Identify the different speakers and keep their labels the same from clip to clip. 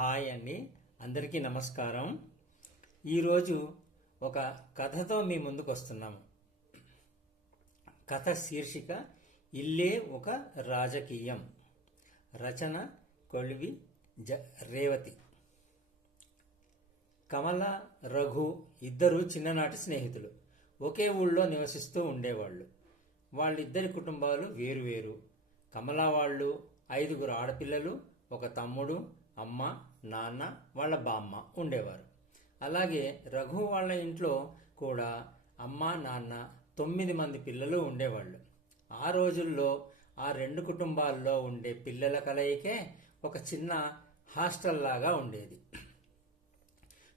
Speaker 1: Hi అండి. అందరికీ నమస్కారం. ఈరోజు ఒక కథతో మీ ముందుకు వస్తున్నాము. కథ శీర్షిక ఇల్లే ఒక రాజకీయం. రచన కొలివి జ రేవతి. కమల రఘు ఇద్దరు చిన్ననాటి స్నేహితులు. ఒకే ఊళ్ళో నివసిస్తూ ఉండేవాళ్ళు. వాళ్ళిద్దరి కుటుంబాలు వేరువేరు కమల వాళ్ళు ఐదుగురు ఆడపిల్లలు ఒక తమ్ముడు అమ్మ నాన్న వాళ్ళ బామ్మ ఉండేవారు. అలాగే రఘు వాళ్ళ ఇంట్లో కూడా అమ్మ నాన్న తొమ్మిది మంది పిల్లలు ఉండేవాళ్ళు. ఆ రోజుల్లో ఆ రెండు కుటుంబాల్లో ఉండే పిల్లల కలయికే ఒక చిన్న హాస్టల్ లాగా ఉండేది.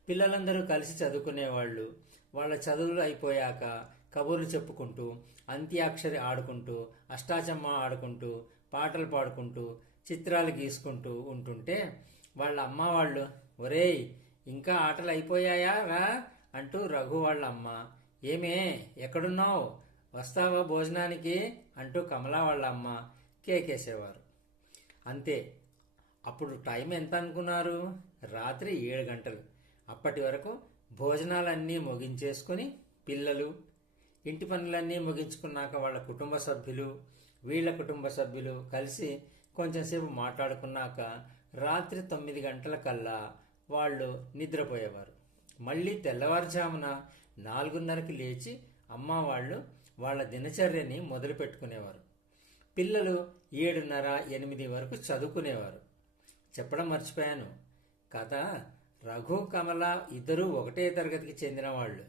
Speaker 1: పిల్లలందరూ కలిసి చదువుకునేవాళ్ళు. వాళ్ళ చదువులు అయిపోయాక కబుర్లు చెప్పుకుంటూ అంత్యాక్షరి ఆడుకుంటూ అష్టాచమ్మ ఆడుకుంటూ పాటలు పాడుకుంటూ చిత్రాలు గీసుకుంటూ ఉంటుంటే వాళ్ళ అమ్మ వాళ్ళు ఒరేయ్ ఇంకా ఆటలు అయిపోయాయా రా? అంటూ రఘు వాళ్ళ అమ్మ ఏమే ఎక్కడున్నావు? వస్తావా భోజనానికి? అంటూ కమలా వాళ్ళ అమ్మ కేకేసేవారు. అంతే. అప్పుడు టైం ఎంత అనుకున్నారు? రాత్రి ఏడు గంటలు. అప్పటి వరకు భోజనాలన్నీ ముగించేసుకుని పిల్లలు ఇంటి పనులన్నీ ముగించుకున్నాక వాళ్ళ కుటుంబ సభ్యులు వీళ్ళ కుటుంబ సభ్యులు కలిసి కొంచెంసేపు మాట్లాడుకున్నాక రాత్రి తొమ్మిది గంటల కల్లా వాళ్ళు నిద్రపోయేవారు. మళ్ళీ తెల్లవారుజామున నాలుగున్నరకి లేచి అమ్మ వాళ్ళు వాళ్ళ దినచర్యని మొదలు పెట్టుకునేవారు. పిల్లలు ఏడున్నర ఎనిమిది వరకు చదువుకునేవారు. చెప్పడం మర్చిపోయాను. కథ రఘు కమల ఇద్దరూ ఒకటే తరగతికి చెందిన వాళ్ళు.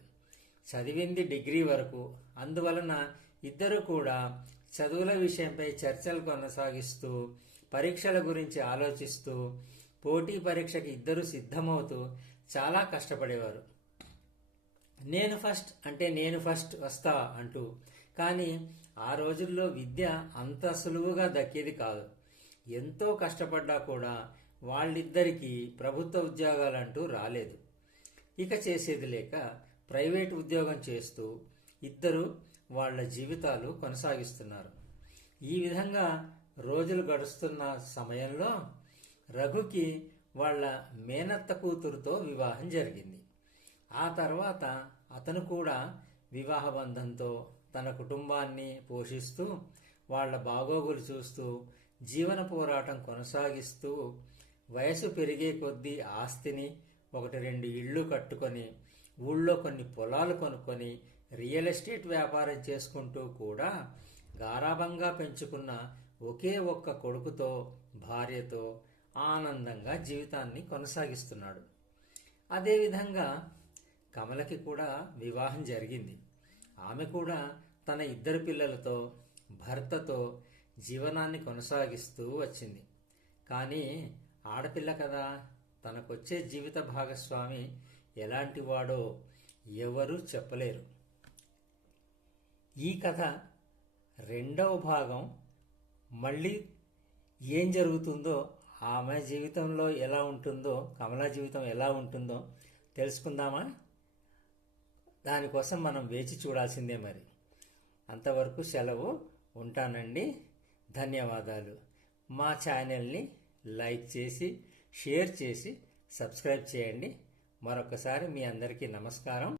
Speaker 1: చదివింది డిగ్రీ వరకు అందువలన ఇద్దరు కూడా చదువుల విషయంపై చర్చలు కొనసాగిస్తూ పరీక్షల గురించి ఆలోచిస్తూ పోటీ పరీక్షకి ఇద్దరు సిద్ధమవుతూ చాలా కష్టపడేవారు. నేను ఫస్ట్ అంటే నేను ఫస్ట్ వస్తా అంటూ. కానీ ఆ రోజుల్లో విద్య అంత సులువుగా దక్కేది కాదు. ఎంతో కష్టపడ్డా కూడా వాళ్ళిద్దరికీ ప్రభుత్వ ఉద్యోగాలంటూ రాలేదు. ఇక చేసేది లేక ప్రైవేట్ ఉద్యోగం చేస్తూ ఇద్దరు వాళ్ళ జీవితాలు కొనసాగిస్తున్నారు. ఈ విధంగా రోజులు గడుస్తున్న సమయంలో రఘుకి వాళ్ళ మేనత్త కూతురుతో వివాహం జరిగింది. ఆ తర్వాత అతను కూడా వివాహ బంధంతో తన కుటుంబాన్ని పోషిస్తూ వాళ్ళ బాగోగులు చూస్తూ జీవన పోరాటం కొనసాగిస్తూ వయసు పెరిగే కొద్దీ ఆస్తిని ఒకటి రెండు ఇళ్ళు కట్టుకొని ఊళ్ళో కొన్ని పొలాలు కొనుక్కొని రియల్ ఎస్టేట్ వ్యాపారం చేసుకుంటూ కూడా గారాభంగా పెంచుకున్న ఒకే ఒక్క కొడుకుతో భార్యతో ఆనందంగా జీవితాన్ని కొనసాగిస్తున్నాడు. అదేవిధంగా కమలకి కూడా వివాహం జరిగింది. ఆమె కూడా తన ఇద్దరు పిల్లలతో భర్తతో జీవనాన్ని కొనసాగిస్తూ వచ్చింది. కానీ ఆడపిల్ల కదా తనకొచ్చే జీవిత భాగస్వామి ఎలాంటి వాడో ఎవరూ చెప్పలేరు. ఈ కథ రెండవ భాగం. మళ్ళీ ఏం జరుగుతుందో ఆమె జీవితంలో ఎలా ఉంటుందో కమలా జీవితం ఎలా ఉంటుందో తెలుసుకుందామా? దానికోసం మనం వేచి చూడాల్సిందే మరి. అంతవరకు సెలవు ఉంటానండి. ధన్యవాదాలు. మా ఛానల్ని లైక్ చేసి షేర్ చేసి సబ్స్క్రైబ్ చేయండి. మరొకసారి మీ అందరికీ నమస్కారం.